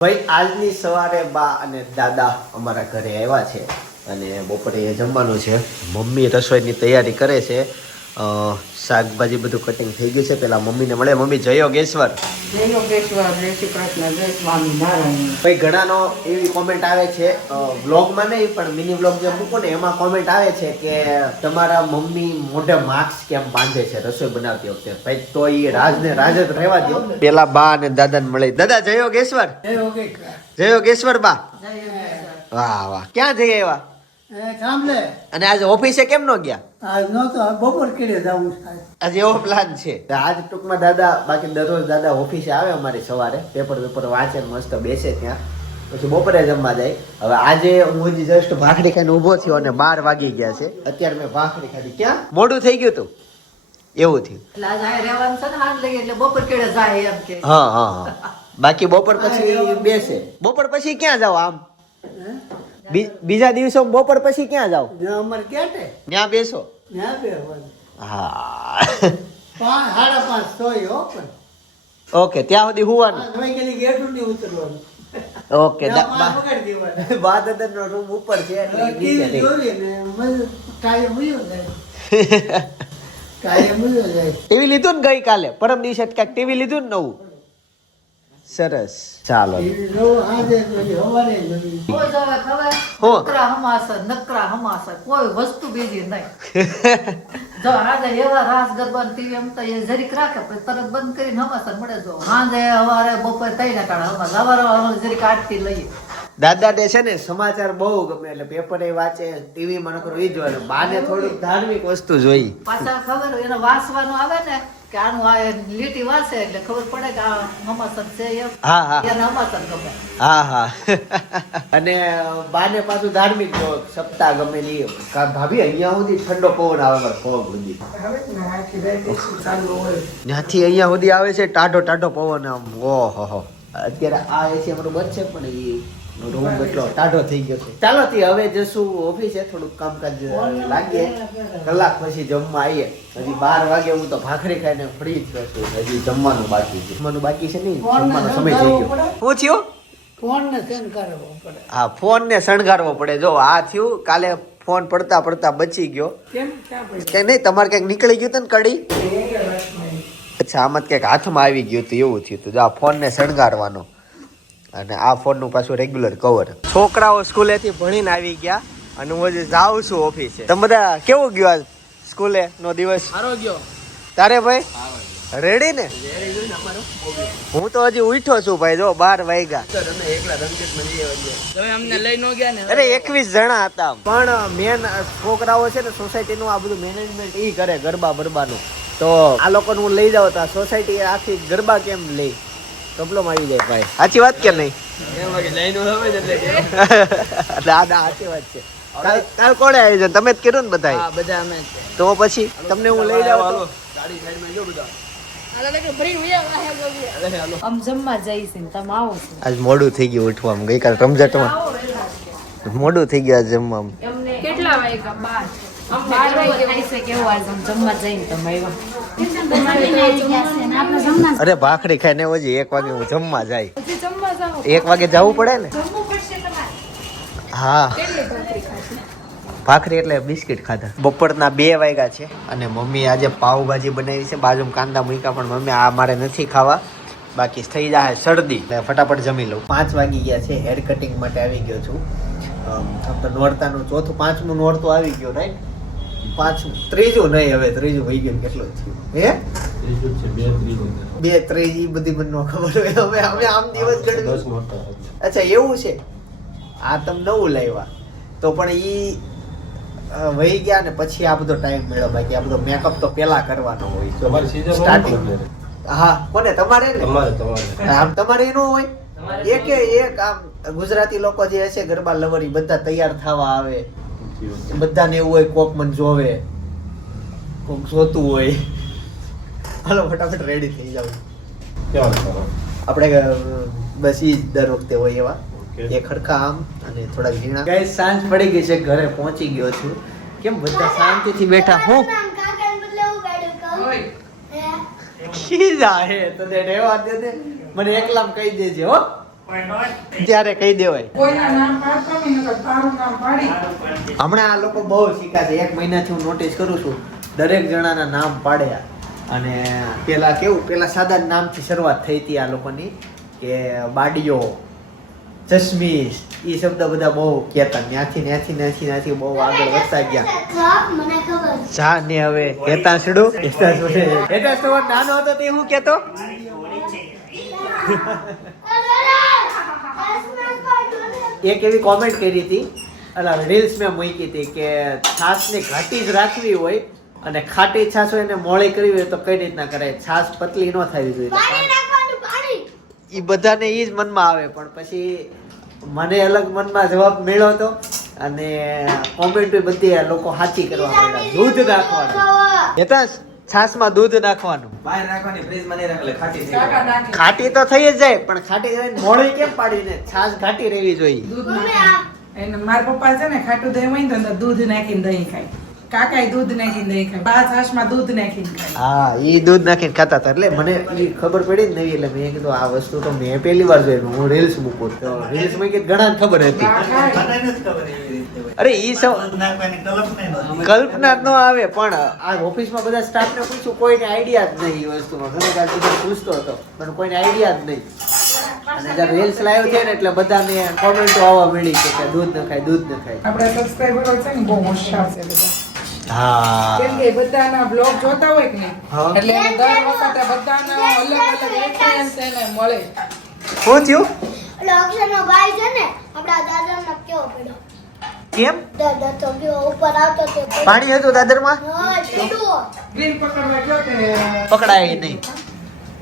ભાઈ, આજની સવારે બા અને દાદા અમારા ઘરે આવ્યા છે અને બપોરે જમવાનું છે. મમ્મી રસોઈની તૈયારી કરે છે. શાકભાજી બધું કટિંગ થઈ ગયું છે. પેલા મમ્મીને મળે. મમ્મી જય યોગેશ્વર જય યોગેશ્વર જય શ્રી કૃષ્ણ. જય સ્વામી ભાઈ ઘણાનો એવી કોમેન્ટ આવે છે. વ્લોગમાં નહીં પણ મિની વ્લોગ જે મૂકો ને એમાં કોમેન્ટ આવે છે કે તમારા મમ્મી મોઢે માસ્ક કેમ બાંધે છે? રસોઈ બનાવતી વખતે. ભાઈ તો એ રાજને રાજ જ રહેવા દો પેલા બા અને દાદાને મળે. દાદા જય યોગેશ્વર જય યોગેશ્વર બા. વાહ વાહ. ક્યાં જઈ આવ્યા? અને આજે ઓફિસે કેમ નો ગયા? બપોર કેડે જવું આજે એવો પ્લાન છે. આજ ટૂંકમાં દાદા બાકી દરરોજ દાદા ઓફિસે આવે અમારી સવારે. પેપર પેપર વાંચે મસ્ત બેસે ત્યાં. પછી બપોરે જમવા જાય. હવે આજે હું હજી જસ્ટ ભાખરી ખાઈને ઊભો થયો અને બાર વાગી ગયા છે. અત્યારે મેં ભાખરી ખાધી. ક્યાં? મોડું થઈ ગયું તું. એવું થયું. એટલે આજે અહીં રહેવાનું છે ને હાથ લઈએ એટલે બપોર કેળે જાય એમ કે. હા હા હા. બાકી બપોર પછી બેસે. બપોર પછી ક્યાં જાવ આમ? બીજા દિવસો બપોર પછી ક્યાં જાવ ને અમારે ક્યાં ત્યાં બેસો. ત્યાં બેસવાનું હા. પાંચ સાડા પાંચ તોય હો પણ. ઓકે ત્યાં સુધી હુવાનું. ઓકે ત્યાં પાંચ વગાડી દેવાના. બા દાદાનો રૂમ ઉપર છે ટીવી. ને લીધું ને ગઈકાલે પરમ દિવસે ક્યાંક ટીવી લીધું ને નવું. સરસ. ચાલો. કોઈ હું? નકરા વસ્તુ બીજી નહીં. જો આજે એવા રાસ ગરબા ટીવી અમતા એ જરીક રાખે પછી તરત બંધ કરીને હમાસર મળે. જો સાંજે હવારે બપોરે થઈ ને કાઢે. હમાસ હવારે જરીક આટતી લઈએ. દાદા ને છે ને સમાચાર બહુ ગમે. એટલે પેપર એ વાંચે ટીવી માં નકરો એ જોવે ને બાને થોડુંક ધાર્મિક વસ્તુ જોઈ. પાછા ખબર એને વાંચવાનું આવે ને કે આનું આ લીટી વાંચે એટલે ખબર પડે કે આ હમાસર છે એમ. હા હા. એને હમાસર ગમે. હા હા. અને બાને પાછું ધાર્મિક જો સપ્તાહ ગમે ની ભાભી અહીંયા સુધી ઠંડો પવન આવે મારા સુધી. ત્યાંથી અહીંયા સુધી આવે છે ટાઢો ટાઢો પવન આમ. ઓહો હો. અત્યારે આ એસી અમારું બંધ છે પણ એ રૂમ એટલો ટાઢો થઈ ગયો છે. ચાલો થી હવે જશું ઓફિસે થોડુંક કામકાજ લાગીએ. કલાક પછી જમવા આવીએ. હજી બાર વાગે હું તો ભાખરી ખાઈને ફ્રી જ છું. હજી જમવાનું બાકી છે. જમવાનું બાકી છે નહીં જમવાનો સમય થઈ ગયો. શું થયું? ફોન ને સેન્ડ પડે. હા ફોન ને શણગારવો પડે. જો આ થયું કાલે ફોન પડતા પડતા બચી ગયો. કેમ? કે નહીં તમારે ક્યાંક નીકળી ગયું હતું ને કડી? અચ્છા આમાં ક્યાંક હાથમાં આવી ગયું હતું એવું થયું હતું. જો આ ફોનને શણગારવાનો. અને આ ફોનનું પાછું રેગ્યુલર કવર છોકરાઓ સ્કૂલેથી ભણીને આવી ગયા અને હું હજી જાઉં છું ઓફિસે. તમે બધા કેવું ગયો આજ સ્કૂલે નો દિવસ? સારો ગયો. તારે ભાઈ? રેડી ને? હું તો હજી ઉઠો છું ભાઈ જો બાર વાગ્યા. તમે અમને લઈ નો ગયા અરે એકવીસ જણા હતા પણ મેન છોકરાઓ છે ને સોસાયટીનું આ બધું મેનેજમેન્ટ ઈ કરે ગરબા બરબાનું. તો આ લોકોને હું લઈ જાઉં તો સોસાયટી આખી ગરબા કેમ લઈ પ્રોબ્લેમ આવી જાય ભાઈ. સાચી વાત કે નહીં? સાચી વાત છે. કાલ કાલ કોણે આયોજન? તમે જ કર્યું ને બધા બધા અમે તો પછી તમને હું લઈ જાઉં ગાડી સાઈડમાં જો બધા. આમ જમવા જઈશ ને તમે આવો છો. આજ મોડું થઈ ગયું ઉઠવામાં. ગઈકાલ રમઝાટમાં મોડું થઈ ગયું આજ જમવામાં. કેટલા વાગ્યા? બાર. બાર વાગે કેવું આજ જમવા જઈને તમે આવ્યા? અરે ભાખરી ખાઈને ઓજી એક વાગે હું જમવા જાય. એક વાગે જવું પડે ને? હા. ભાખરી એટલે બિસ્કિટ ખાધા. બપોરના બે વાગ્યા છે અને મમ્મી આજે પાઉભાજી બનાવી છે. બાજુમાં કાંદા મૂક્યા, પણ મમ્મી આ મારે નથી ખાવા. બાકી થઈ જાય શરદી. એટલે ફટાફટ જમી લઉં. પાંચ વાગી ગયા છે. હેર કટિંગ માટે આવી ગયો છું. નોરતાનું ચોથું, પાંચમું નોરતું આવી ગયું રાઈટ પાંચમું ત્રીજું નહીં હવે ત્રીજું વહી ગયું કેટલું થયું. હે? બે ત્રીજી બધી મને ખબર હોય. હવે અમે આમ દિવસ અચ્છા એવું છે. આ તમે નવું લાવ્યા તો પણ ઈ વહી ગયા ને પછી આ બધો ટાઈમ મળ્યો. બાકી આ બધો મેકઅપ તો પેલા કરવાનો હોય. સ્ટાર્ટિંગ હા કોને? તમારે ને? તમારે તમારે. આમ તમારે એનો હોય. એકે એક આમ ગુજરાતી લોકો જે છે ગરબા લવર બધા તૈયાર થવા આવે. બધાને એવું હોય કોક મન જોવે કોક જોતું હોય. હાલો ફટાફટ રેડી થઈ જાવ આપણે બસ ઈ જ દર વખતે હોય એવા. એ ખડખા ખડકા આમ અને થોડા ઝીણા. ગાઈસ સાંજ પડી ગઈ છે ઘરે પહોંચી ગયો છું. કેમ બધા શાંતિથી બેઠા હું? ખીજા હે તને રહેવા દે મને એકલામ કહી દેજે હો. ત્યારે કહી દેવાય. હમણાં આ લોકો બહુ શીખા છે. એક મહિનાથી હું નોટિસ કરું છું દરેક જણાના નામ પાડ્યા. અને પેલા કેવું પેલા સાદા નામથી શરૂઆત થઈ હતી આ લોકોની કે બાડીઓ ચશ્મીશ એ શબ્દ બધા બહુ કહેતા. ત્યાંથી ત્યાંથી ત્યાંથી ત્યાંથી બહુ આગળ વધતા ગયા. જા ને હવે હેતાંશડું હેતાંશ હેતાંશ તમારો નાનો હતો તે હું કહેતો? એક એવી કોમેન્ટ કરી હતી અલા રીલ્સ મેં મૂકી હતી કે છાશને ઘાટી જ રાખવી હોય અને ખાટી છાશ હોય એને મોળી કરવી હોય તો કઈ રીતના કરાય? છાશ પતલી ન થવી જોઈએ. પાણી એ બધાને એ જ મનમાં આવે પણ પછી મને અલગ મનમાં જવાબ મળ્યો હતો અને કોમેન્ટ બધી લોકો સાચી કરવા માંડ્યા. દૂધ નાખવાનું. હેતાંશ? છાશમાં દૂધ નાખવાનું. બહાર રાખવાની ફ્રીજમાં નહીં રાખલે ખાટી થઈ ખાટી તો થઈ જ જાય પણ ખાટી થઈ મોળી કેમ પાડીને છાશ ઘાટી રહેવી જોઈએ. દૂધ એને મારા પપ્પા છે ને ખાટું દહીં હોય ને તો દૂધ નાખીને દહીં ખાય. કાકાએ દૂધ નાખીને દહીં ખાય બા છાશમાં દૂધ નાખીને ખાય હા ઈ દૂધ નાખીને ખાતા હતા. એટલે મને ઈ ખબર પડી જ નહીં એટલે મેં કીધું આ વસ્તુ તો મેં પહેલી વાર જોઈ. હું રીલ્સ મૂકું તો રીલ્સમાં કે ઘણા ખબર હતી. બા ખાય મને નથી ખબર એવી રીતે હોય. અરે ઈ સૌ કલ્પના. ન આવે પણ આ ઓફિસમાં બધા સ્ટાફ ને પૂછ્યું કોઈને આઈડિયા જ નહીં એ વસ્તુમાં. ઘણી વાર પૂછતો હતો પણ કોઈને આઈડિયા જ નહીં. અને જ્યારે રીલ્સ લાઈવ છે ને એટલે બધાને કોમેન્ટો આવવા મળી કે કે દૂધ ન ખાય દૂધ ન ખાય. આપણે સબસ્ક્રાઈબરો છે ને બહુ હોશિયાર છે બધા. હા. કેમ કે બધાના બ્લોગ જોતા હોય કે એટલે દર વખતે બધાના અલગ અલગ રેફરન્સ એને મળે. શું થયું? એટલે અક્ષરનો ભાઈ છે ને આપણા દાદાનો કેવો પડ્યો? કેમ? દાદા તો કેવો ઉપર આવતો તે પાણી હતું દાદરમાં? હા, પીડું. ગ્રીન પકડવા ગયો તે પકડાય નહીં.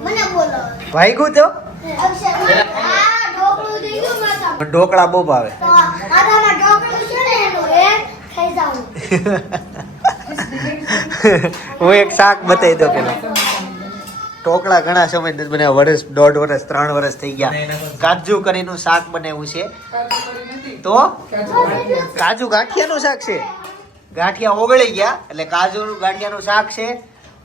મને બોલો. ભાગ્યું તો? ઢોકળું બહુ ભાવે. ઢોકળું છે ને એનું ખાઈ હું એક શાક બતાવી દઉં પેલા. ઢોકળા ઘણા સમય નથી બન્યા વર્ષ દોઢ વર્ષ ત્રણ વર્ષ થઈ ગયા. કાજુ કરીનું શાક બનાવ્યું છે. તો? કાજુ ગાંઠિયાનું શાક છે. ગાંઠિયા ઓગળી ગયા એટલે કાજુ ગાંઠિયાનું શાક છે.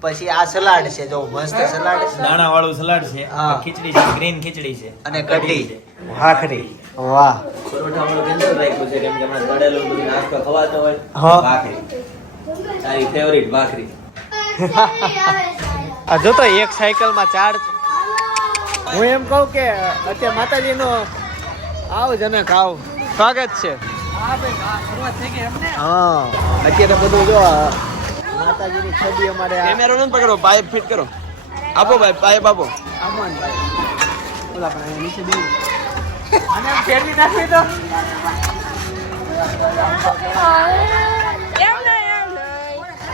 પછી આ સલાડ છે જો મસ્ત સલાડ છે. દાણા વાળું સલાડ છે હા. ખીચડી છે ગ્રીન ખીચડી છે. અને કઢી. ભાખરી. વાહ. પરોઠા વાળું cancel રાખ્યું છે કેમ કે હમણાં તળેલું બધું નાસ્તો ખવાતો હોય. હા. ભાખરી. તારી ફેવરિટ ભાખરી. આ જો તો એક સાયકલમાં ચાર હું એમ કહું કે અત્યારે માતાજીનો આવ જનક આવ સ્વાગત છે. હા અત્યારે બધું જો માતાજીની છબી અમારે કેમેરો નથી પકડો પાઇપ ફિટ કરો. આપો ભાઈ પાઇપ આપો. ભાઈ. ઓલા પણ નીચે દેવું અને ફેરવી નાખી તો.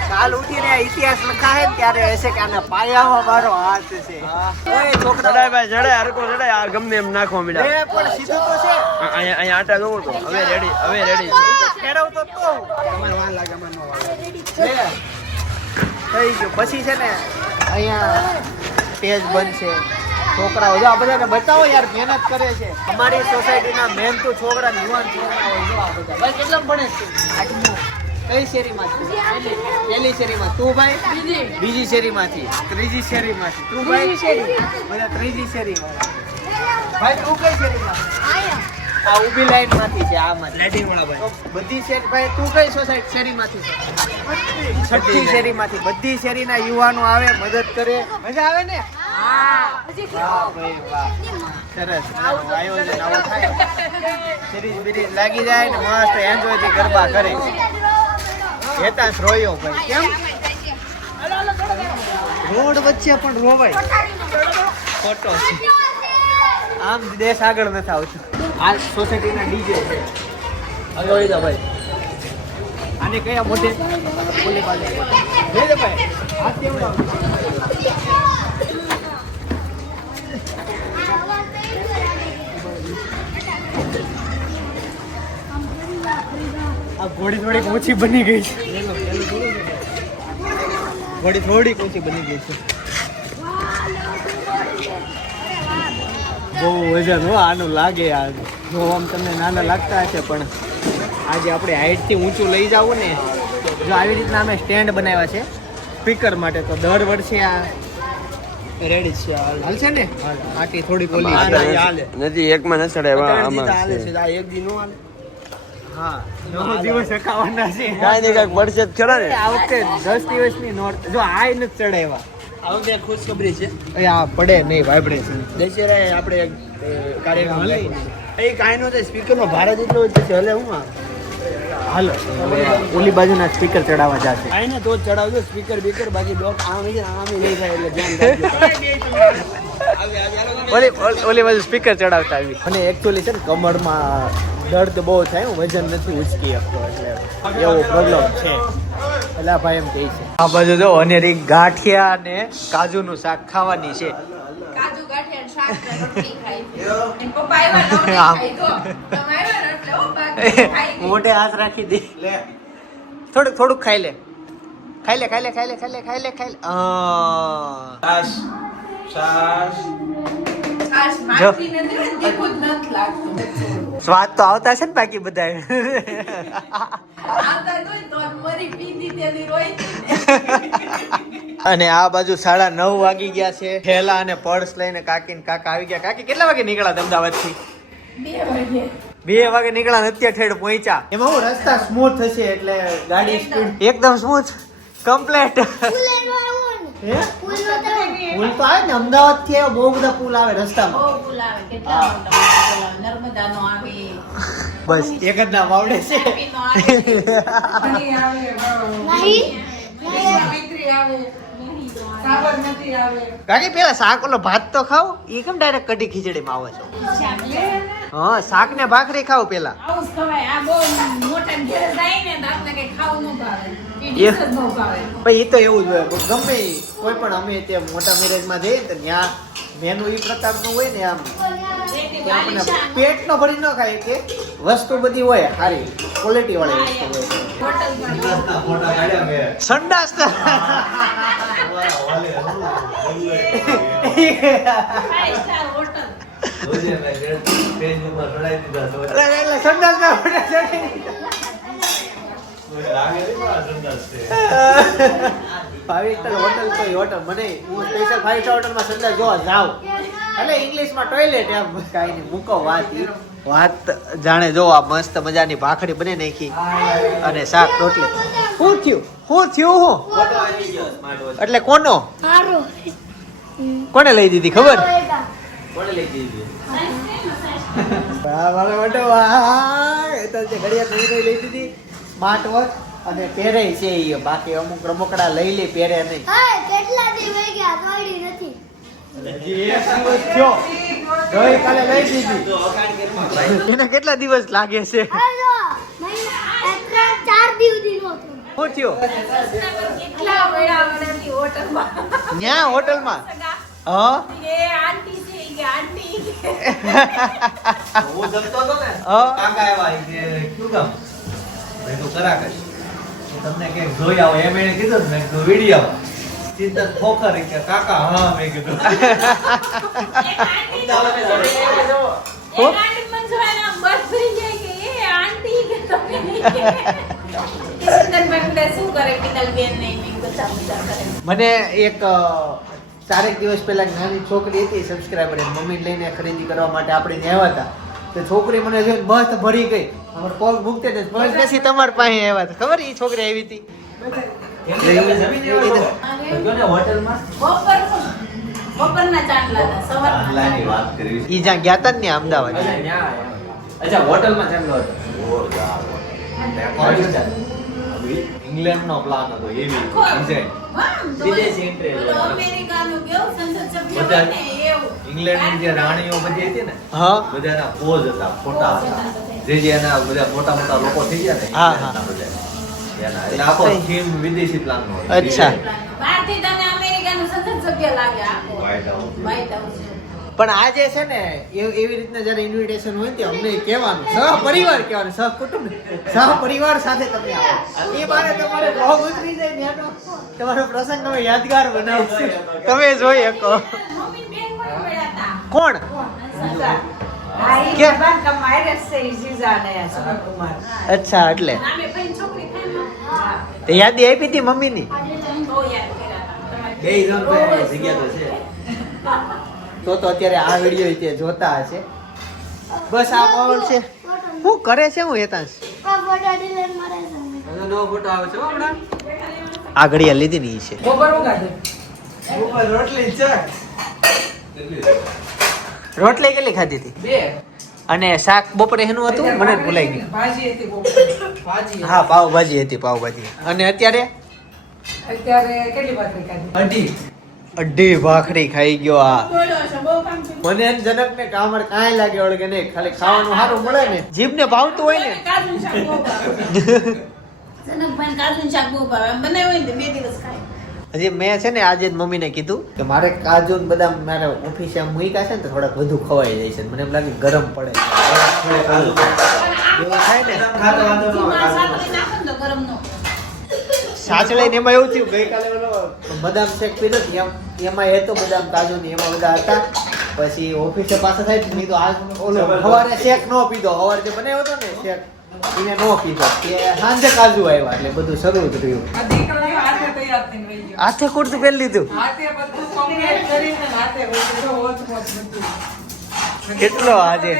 કાલ ઉઠીને ઇતિહાસ લખાય ને ત્યારે હશે કે આના પાયામાં મારો હાથ છે. ઓય છોકરા. જડાય ભાઈ જડાય હરકો જડાય. આ ગમે એમ નાખવા એ પણ સીધું તો છે. અહીંયા અહીંયા આટા જોવો તો. હવે રેડી હવે રેડી ફેરવતો તો તમારે વાન લાગે અમારે નો થઈ ગયું. પછી છે ને અહીંયા પેજ બનશે. છોકરાઓ જો આ બધાને બતાવો યાર મહેનત કરે છે. અમારી સોસાયટીના મેન તો છોકરા યુવાન છોકરાઓ જો આ બધા. ભાઈ કેટલા ભણે છે? આઠમું. કઈ શેરીમાંથી? પહેલી શેરીમાં તું ભાઈ? બીજી. શેરીમાંથી. ત્રીજી શેરીમાંથી. તું ભાઈ? બધા ત્રીજી શેરીમાં. ભાઈ તું કઈ શેરીમાં? આ ઊભી લાઈનમાંથી છે આમાંથી. લેડી વાળા ભાઈ બધી શેર ભાઈ તું કઈ સોસાયટી શેરીમાંથી છે? છઠ્ઠી શેરીમાંથી. બધી શેરીના યુવાનો આવે મદદ કરે. મજા આવે ને? વાહ ભાઈ વાહ. સરસ. આયોજન આવું થાય. સિરીઝ બિરીઝ લાગી જાય ને મસ્ત એન્જોયથી ગરબા કરે. હેતાંશ રોયો ભાઈ કેમ? રોડ વચ્ચે પણ રોવાય. ખોટો છે આમ દેશ આગળ નથી આવતો. આ સોસાયટીના ડીજે છે. હવે ભાઈ. આને કયા મોઢે? બોલે બાજુ લે દે ભાઈ. આ કેવડાવ આ ઘોડી થોડીક ઓછી બની ગઈ છે. ઘોડી થોડીક ઓછી બની ગઈ છે. બહુ વજન હો આનું લાગે આ. જો આમ તમને નાના લાગતા હશે પણ આજે આપણે હાઈટથી ઊંચું લઈ જવું ને જો આવી રીતના અમે સ્ટેન્ડ બનાવ્યા છે સ્પીકર માટે તો દર વર્ષે આ રેડી છે. હાલશે ને? આટલી થોડી બોલી હાલે. નથી એકમાં ન ચડે એવા આમાં હાલે છે. છે આ એક દી નો હાલે. હા નવ દિવસ છે. કાંઈ નહીં કાંઈક પડશે જ ખરા ને. આ વખતે દસ દિવસની નોટ જો આ નથી ચડાવ્યા. આ વખતે ખુશખબરી છે. એ આ પડે નહીં વાઇબ્રેશન દશેરાએ આપણે એક, કાર્યક્રમ એ કાંઈ નો થાય સ્પીકરનો ભાર જ એટલો જ છે હલે હું હાલો ઓલી બાજુના સ્પીકર ચડાવવા જશે. આઈને તો જ ચડાવજો સ્પીકર બીકર બાકી ડોક આમ આમ નહીં થાય એટલે ધ્યાન ઓલી ઓલી- ઓલી બાજુ સ્પીકર ચડાવતા આવી. અને એકચ્યુઅલી છે ને કમરમાં દર્દ બહુ થાય હું વજન નથી ઉચકી શકતો એટલે એવો પ્રોબ્લેમ છે. એટલે ભાઈ એમ કહે છે. આ બાજુ જો અનેરી ગાંઠિયા અને કાજુનું શાક ખાવાની છે. કાજુ ગાંઠિયા શાક ખાઈ. મોઢે હાથ રાખી દે. થોડુંક થોડુંક ખાઈ લે. ખાઈ લે ખાઈ લે ખાઈ લે ખાઈ લે ખાઈ લે ખાઈ લે. આ. છાશ સ્વાદ તો આવતા છે ને બાકી બધા. અને આ બાજુ સાડા નવ વાગી ગયા છે. થેલા અને પર્સ લઈને કાકી ને કાકા આવી ગયા. કાકી કેટલા વાગે નીકળ્યા અમદાવાદથી બે વાગે. નીકળ્યા ને અત્યારે ઠેડ પહોંચ્યા. એમાં હું રસ્તા સ્મૂથ થશે એટલે ગાડી સ્પીડ એકદમ સ્મૂથ કમ્પ્લેટ પુલ તો આવે ને અમદાવાદથી બહુ બધા પુલ આવે રસ્તામાં. બહુ આવે કેટલા નર્મદાનો આવે. બસ એક જ નામ આવડે છે. નહીં આવે. કાકી પેલા શાક ઓલો ભાત તો ખાવ? એ કેમ ડાયરેક્ટ કઢી ખીચડીમાં આવે છો? શાક હા શાક ને ભાખરી ખાવ પેલા. આવું ખવાય. આ બહુ મોટા ઘેર જાય ને તો આપણે કઈ ખાવું ન ભાવે. એ એ- ડીશ જ બહુ ભાવે. ભાઈ એ તો એવું જ હોય. ગમે કોઈ પણ અમે તે મોટા મેરેજમાં જઈએ તો ત્યાં મેનુ એ પ્રકારનું હોય ને આમ. આપણને પેટ નો ભરી ન ખાય. કે વસ્તુ બધી હોય સારી ક્વોલિટી વાળી વસ્તુ હોય. હોટલ પણ ફોટા કાઢ્યા મેં સંડાસ તો ફાઈવ સ્ટાર હોટલ કોઈ સંદાસ હોટલ મને હું સ્પેશિયલ હોટલમાં સંડાસ જોવા જાઉં એટલે ઇંગ્લિશમાં મૂકો વાત. વાત જાણે જો આ મસ્ત મજાની ભાખરી બની નાખી અને શાક રોટલી શું થયું? શું થયું હું? ફોટો આવી ગયો સ્માર્ટ વોચ એટલે કોનો? કોને લઈ દીધી ખબર? કોણે લઈ દીધી? વાહ. એ તો જે ઘડિયાળ લઈ દીધી. સ્માર્ટ વોચ અને પહેરે છે બાકી અમુક રમકડા લઈ લે પહેરે નહીં. હા કેટલા દી વહી ગયા? દોડી નથી. કેટલા દિવસ લાગે છે? શું થયું કેટલા વેળા વળાથી હોટલમાં. ત્યાં હોટલમાં? હા? એ આંટી છે કે આંટી. હું જમતો હતો ને હા. કાકા આવ્યા કે શું કામ? મેં કીધું કરા કઈ તમને કે જોઈ આવો એમ એને કીધું ને મેં કીધું વીડી આવો ચિંતન ખોખર કે કાકા હા મેં કીધું. એક આંટી તો મને જોઈને બસ થઈ જાય કે એ આંટી કે તમે? મને એક ચારેક દિવસ પહેલા નાની છોકરી હતી સબસ્ક્રાઈબર મમ્મી લઈને ખરીદી કરવા માટે આપણે આવ્યા હતા. તો છોકરી મને જોઈને બસ ભરી ગઈ. અમાર કોલ મૂકતે ને બસ પછી તમારી પાસે આવ્યા હતા. ખબર એ છોકરી આવી હતી? ઈ જ્યાં ગયા હતા ને ત્યાં અમદાવાદ. અચ્છા હોટલમાં હતો ઇંગ્લેન્ડ નો પ્લાન હતો એવી ડિઝાઇન વિદેશી ઓલો અમેરિકાનું કેવું સંસદ સભ્ય બધા બને એવું. ઇંગ્લેન્ડની જે રાણીઓ બધી હતી ને હા બધાના પોઝ હતા ફોટા હતા જે જે એના બધા મોટા મોટા લોકો થઈ ગયા ને હા, હા. બધા. એના એટલે આખો થીમ વિદેશી પ્લાન નો અચ્છા. બહારથી તને અમેરિકાનું સંસદ સભ્ય લાગે આખો. White House. પણ આ જે છે ને એ- એવી રીતના જયારે ઇન્વિટેશન હોય ને અમને કહેવાનું સહ પરિવાર કહેવાનું સહ કુટુંબ સહ પરિવાર સાથે તમે આવો. એ મારે તમારે બ્લોગ ઉતરી જાય તમારો પ્રસંગ તમે યાદગાર બનાવશો. તમે જોઈ શકો. કોણ? અચ્છા એટલે. યાદી આપી હતી મમ્મીની? બે જગ્યા તો છે. તો તો અત્યારે આ વીડિયો તે જોતા હશે. બસ આ પવન છે. શું કરે છે હું હેતાંશ? નવો ફોટો આવે છે હમણાં. આ ઘડિયાળ લીધી ને ઈ છે. હું રોટલી રોટલી કેટલી ખાધી હતી? બે. અને શાક બપોરે એનું હતું? મને જ ભૂલાઈ ગયું. ભાજી હતી હા પાવભાજી હતી પાવભાજી. અને અત્યારે? અત્યારે કેટલી વાત અઢી. અઢી ભાખરી ખાઈ ગયો આ. મને એમ જનક ને કામર કાંઈ લાગે વળગે નહીં ખાલી ખાવાનું સારું મળે ને. જીભને ને. કાજુનું શાક બહુ ભાવે. જનકભાઈને કાજુનું શાક બહુ ભાવે. આમ બનાવ્યું હોય ને તો બે દિવસ ખાય. હજી મેં છે ને આજે જ મમ્મીને કીધું કે મારે કાજુ ને બધા મારે ઓફિસે આમ મૂક્યા છે ને તો થોડાક વધુ ખવાઈ જાય છે. મને એમ લાગે ગરમ પડે. એવું થાય ને. વાંધો ન તો એમાં એવું થયું ગઈકાલે ઓલો બદામ શેક પીધો એમ એમાં એ તો બદામ તાજો ને એમાં બધા હતા. પછી ઓફિસે પાછા થાય તો મેં આજ ઓલો સવારે શેક નો પીધો. સવારે જે બનાવ્યો હતો ને શેક એને નો પીધો. કે સાંજે કાજુ આવ્યા એટલે બધું શરૂ જ રહ્યું. હાથે કુર્તું પહેરી લીધું. કેટલો આજે?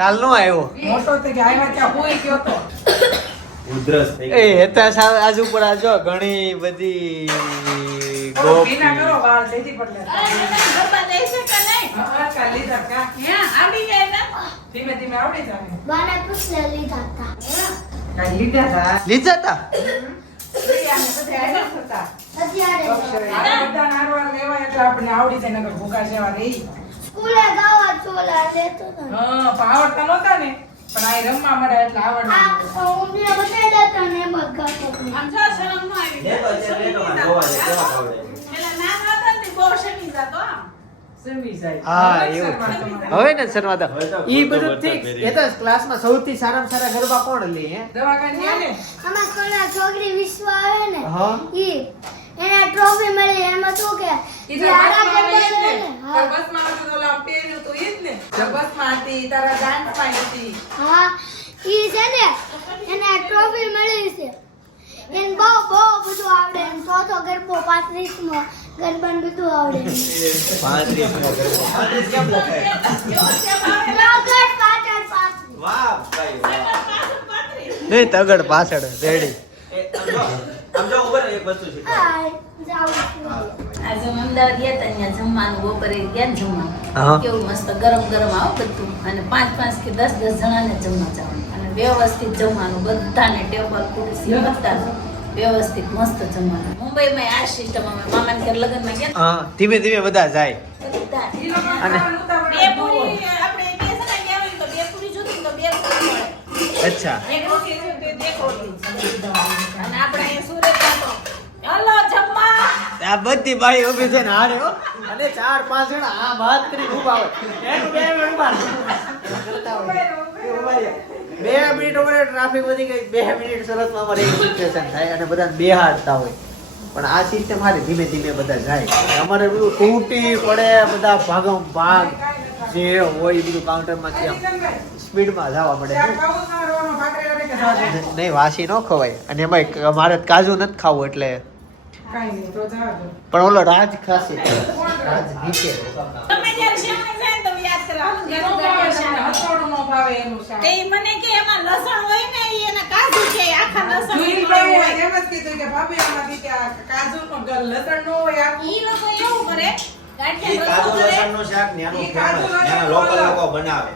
કાલ નો આવ્યો? મોટો તો આવ્યા ત્યાં હોય ગયો તો. ઉધરસ થઈ એ હેતા સા- આજ ઉપર આ ઘણી બધી કરો, ગોપી. વાળ તેથી અરે જનક દે છે કે નહીં? હા, હા, કાલ હે આવડી જાય ને ધીમે ધીમે આવડી જાય બાને પૂછલે લીધા હતા. કાંઈ લીધા હતા. લીધા તા પ્રિયાને બધા આવ્યા જ હતા. અત્યારે આ બધા નારવા લેવાય એટલે આપણને આવડી જાય નકર ભૂકા જેવા રહી. સ્કૂલે ગાવા ચોલા લેતો હા પણ આવડતા નહોતા ને. પણ આ રમવા મળે એટલે આવડે હવે એવું હવે ને શર્માતા હવે ઈ બધું ઠીક. એ તો ક્લાસમાં સૌથી સારામાં સારા ગરબા કોણ લે હે? દવાખાને ને છોકરી વિશ્વ આવે ને હા. ઈ એને ટ્રોફી મળી એમાં શું કે ઈ તો જે હારા બસમાં ગરબા આવે ઈ જ કરે ને. ને, તાર હા. બસમાં આવતું તો ઓલા પહેર્યું તું ઈ જ ને. તાર બસમાં હતી, તારા ડાન્સમાં હતી. હા ઈ છે ને એને ટ્રોફી મળી છે એને બહુ બહુ બધું આવડે એને ચોથો ગરબો પાંત્રીસમાં ગરબાને બધું આવડે પાંત્રીસ કેમ લખાય? પાંત્રીસ વાહ ભાઈ વાહ. નહીં તગડ પાછળ રેડી ઉપર એક વસ્તુ છું. આજે અમદાવાદ ગયા તા ત્યાં જમવાનું બપોરે ગયા ને જમવાનું. કેવું મસ્ત ગરમ ગરમ આવો બધું. અને પાંચ પાંચ કે દસ દસ જણાને જમવા જવાનું. અને વ્યવસ્થિત જમવાનું બધાને ટેબલ ખુરશી બધા વ્યવસ્થિત મસ્ત જમવાનું. મુંબઈમાં આ સિસ્ટમ અમે મામાને ઘર લગ્નમાં ગયા હા ધીમે ધીમે બધા જાય. ને બધા. ઈ લોકોને અને- બે પૂરી આપણે બે જણા ગયા હોય તો બે પૂરી જોતી તો બે પૂરી મળે. અચ્છા. એક તો રોટલી અને આપણે અહીંયા સુરતમાં તો હલો જમવા આ બધી ભાઈ ઊભી છે ને હારે હો અને ચાર પાંચ જણા આ વાત કરી ખૂબ હોય એનું બે મિનિટ રહે. બે મિનિટ ઉપર ટ્રાફિક વધી ગઈ બે મિનિટ સુરતમાં અમારે એક સ્ટેશન થાય અને બધા બે હાડતા હોય પણ આ સિસ્ટમ હારે ધીમે ધીમે બધા જાય અમારે બધું તૂટી પડે, બધા ભાગમ ભાગ જે હોય એ બધું કાઉન્ટરમાંથી આમ સ્પીડમાં જવા મળે ત્યાં. નહીં, વાસી ન ખવાય અને એમાં મારે કાજુ નથી ખાવું એટલે. પણ ઓલો રાજ ખાસી રાજ નીચે તમે જ્યારે શેવણી જાય તો યાદ કરો હાલો ઘરે નો ઘરે ભાવે શાક. તમને, હથોડું નો ભાવે એનું શાક. તે મને કે એમાં લસણ હોય ને એને કાજુ આખા લસણ હોય. એમ જ કીધું કે ભાભી લસણ નો હોય આખું. ઈ લોકો એવું કરે કાજુ શાક ન્યાનું લસણ ન્યાના local લોકો બનાવે.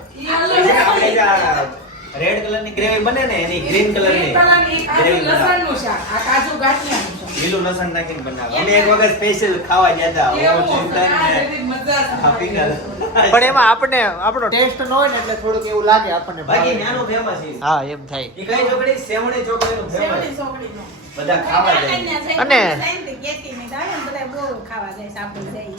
રેડ કલરની લસણ. ગ્રેવી બને ને એની ગ્રીન કલરની ગ્રેવી બનાવે. લસણનું શાક, આ કાજુ ગાંઠિયાનું. શાક. લીલું લસણ નાખીને બનાવે. અમે એક વખત સ્પેશિયલ ખાવા ગયા હતા. ને. પણ એમાં આપણે આપણો ટેસ્ટ ન હોય ને એટલે થોડુંક એવું લાગે આપણને બાકી નાનો ફેમસ છે. હા એમ થાય. ઈ કઈ ચોકડી? સેવણી ચોકડીનું famous. સેવણી સોકડીનો. બધા ખાવા જાય. અને-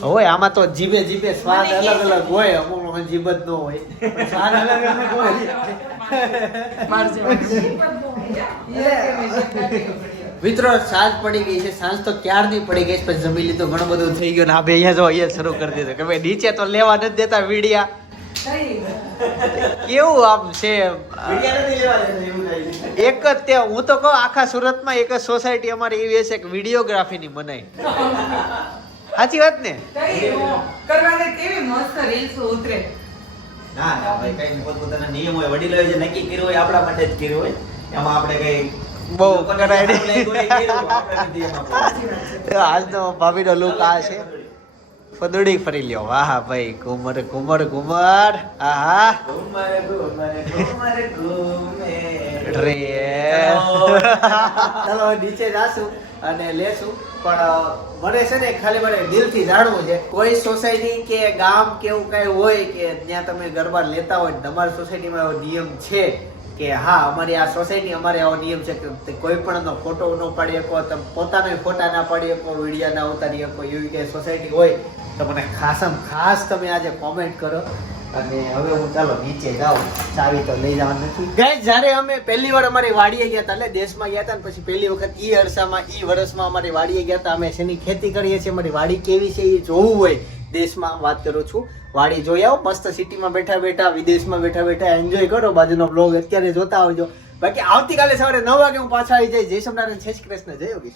હોય આમાં તો જીભે જીભે સ્વાદ અલગ અલગ હોય અમુક જીભ જ ન હોય. સ્વાદ અલગ અલગ હોય. મિત્રો સાંજ પડી ગઈ છે. સાંજ તો ક્યારની પડી ગઈ છે? પછી જમી લીધું ઘણું બધું થઈ ગયું ને આ બે અહીંયા જો અહીંયા શરૂ કરી દીધું. કે ભાઈ નીચે તો લેવા નથી દેતા વીડિયા. કેવું આમ છે? વિડિયા નથી લેવા દેતા એવું થાય છે. એક જ તે હું તો કહું આખા સુરતમાં એક જ સોસાયટી અમારી એવી હશે કે વિડીયોગ્રાફીની મનાય સાચી વાત ને? કેવી મસ્ત રીલ્સ ઉતરે. ના ના ભાઈ કઈ પોતપોતાના નિયમ હોય વડીલોએ જે નક્કી કર્યું હોય આપણા માટે જ કર્યું હોય. એમાં આપણે કઈ બહુ પડવાનું. આજનો ભાભીનો લુક આ છે. પદુડી ફરી લ્યો. વાહ ભાઈ ઘુમર ઘુમર ઘુમર. આહા. રે. ચાલો. નીચે જાશું અને લેશું. પણ મને છે ને ખાલી મને દિલથી જાણવું છે. કોઈ સોસાયટી કે ગામ કે એવું કઈ હોય કે ત્યાં તમે ગરબા લેતા હોય તમારી સોસાયટીમાં એવો નિયમ છે? કે હા, અમારી આ સોસાયટી, અમારે આવો નિયમ છે કે કોઈ પણ ફોટો ન પાડી શકો, તમે પોતાનો ફોટા ના પાડી શકો વિડીયા ના ઉતારી શકો, એવી કે સોસાયટી હોય તો મને ખાસમ ખાસ તમે આજે કોમેન્ટ કરો. અને હવે હું ચાલો નીચે જાઉં. ચાવી તો લઈ જવાનું નથી. ગાઈસ જ્યારે અમે પહેલી વાર અમારી વાડીએ ગયા હતા, એટલે દેશમાં ગયા હતા ને પછી પહેલી વખત ઈ અરસામાં, ઈ વર્ષમાં અમારી વાડીએ ગયા હતા. અમે શેની ખેતી કરીએ છીએ, અમારી વાડી કેવી છે એ જોવું હોય. દેશમાં વાત કરું છું. વાડી જોઈ આવો, મસ્ત સિટીમાં બેઠા બેઠા, વિદેશમાં બેઠા બેઠા એન્જોય કરો. બાજુનો બ્લોગ અત્યારે જોતા આવજો. બાકી આવતીકાલે સવારે નવ વાગે હું પાછા આવી જાય જય સોમનારાયણ જય કૃષ્ણ, જય યોગી